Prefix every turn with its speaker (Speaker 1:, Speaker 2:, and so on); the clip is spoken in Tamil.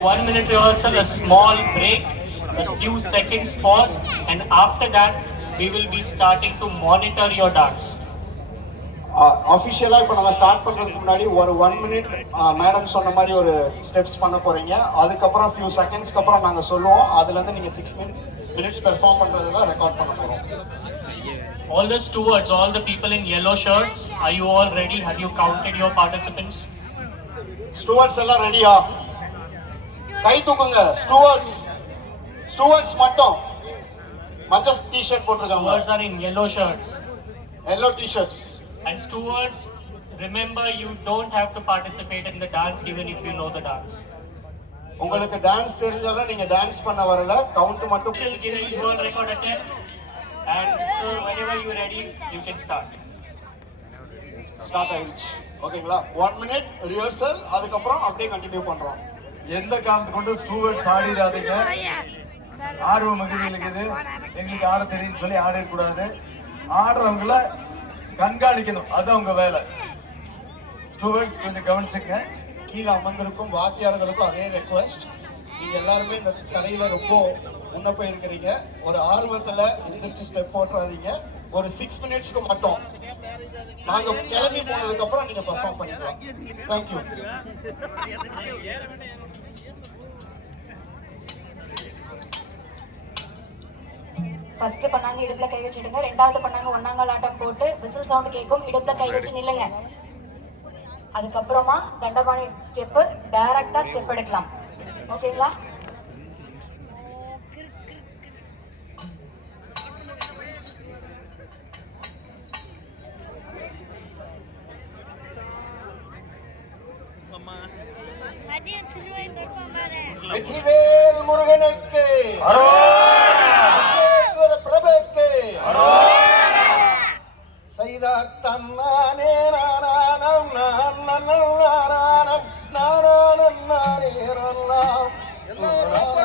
Speaker 1: One minute rehearsal, a small break, a few seconds pause, and after that, we will be starting to monitor your dance.
Speaker 2: அஃபிஷியலாக இப்போ நம்ம ஸ்டார்ட் பண்ணுறதுக்கு முன்னாடி ஒரு ஒன் மினிட் மேடம் சொன்ன மாதிரி ஒரு ஸ்டெப்ஸ் பண்ண போகிறீங்க அதுக்கப்புறம் ஃபியூ செகண்ட்ஸ்க்கு அப்புறம் நாங்கள் சொல்லுவோம் அதுலேருந்து நீங்கள் சிக்ஸ் மினிட் மினிட்ஸ் பெர்ஃபார்ம் பண்ணுறது தான் ரெக்கார்ட் பண்ண போகிறோம்
Speaker 1: All the stewards, all the people in yellow shirts, are you all ready? Have you counted your participants?
Speaker 2: Students எல்லாம் ரெடியா கை தூக்குங்க ஸ்டூவர்ட்ஸ் ஸ்டூவர்ட்ஸ் மட்டும் மஞ்சள் டிஷர்ட் போட்டிருக்காங்க
Speaker 1: Stewards are in yellow shirts.
Speaker 2: Yellow T-shirts
Speaker 1: And stewards, remember you don't have to participate in the dance even if you know the dance.
Speaker 2: உங்களுக்கு டான்ஸ் தெரிஞ்சாலும் நீங்க டான்ஸ் பண்ண வரல கவுண்ட் மட்டும்
Speaker 1: Guinness World Record attempt. And sir, whenever you're ready, you can start.
Speaker 2: Start ஆயிடுச்சு ஓகேங்களா ஒன் மினிட் ரிஹர்சல் அதுக்கப்புறம் அப்படியே கண்டினியூ பண்றோம்
Speaker 3: எந்த காரணத்தை கொண்டு ஸ்டூவர்ட்ஸ் ஆடிடாதீங்க ஆர்வம் மகிழ்ச்சி இது எங்களுக்கு ஆட தெரியும்னு சொல்லி ஆடக்கூடாது ஆடுறவங்கள கண்காணிக்கணும். அது அவங்க வேலை. ஸ்டூவர்ட்ஸ் கொஞ்சம் கவனிச்சுங்க
Speaker 2: கீழே அமர்ந்திருக்கும் வாத்தியார்களுக்கும் அதே ரெக்வஸ்ட் நீங்க எல்லாருமே இந்த கலையில ரொம்ப முன்ன போயிருக்கிறீங்க. ஒரு ஆர்வத்துல எந்திரிச்சு ஸ்டெப் போட்டுறாதீங்க. ஒரு சிக்ஸ் மினிட்ஸ்க்கு மட்டும். நாங்க கிளம்பி போனதுக்கு அப்புறம் நீங்க பெர்ஃபார்ம் பண்ணிக்கலாம். தேங்க்யூ
Speaker 4: ஃபர்ஸ்ட் பண்ணாங்க இடுப்புல கை வச்சுடுங்க. ரெண்டாவது பண்ணாங்க ஒன்னாங்கால் ஆட்டம் போட்டு விசில் சவுண்ட் கேட்கும் இடுப்புல கை வச்சு நில்லுங்க. அதுக்கப்புறமா தண்டபாணி ஸ்டெப்பு டைரக்டா ஸ்டெப் எடுக்கலாம். ஓகேங்களா
Speaker 2: வெற்றிவேல் முருகனுக்கு. Oh, oh, oh.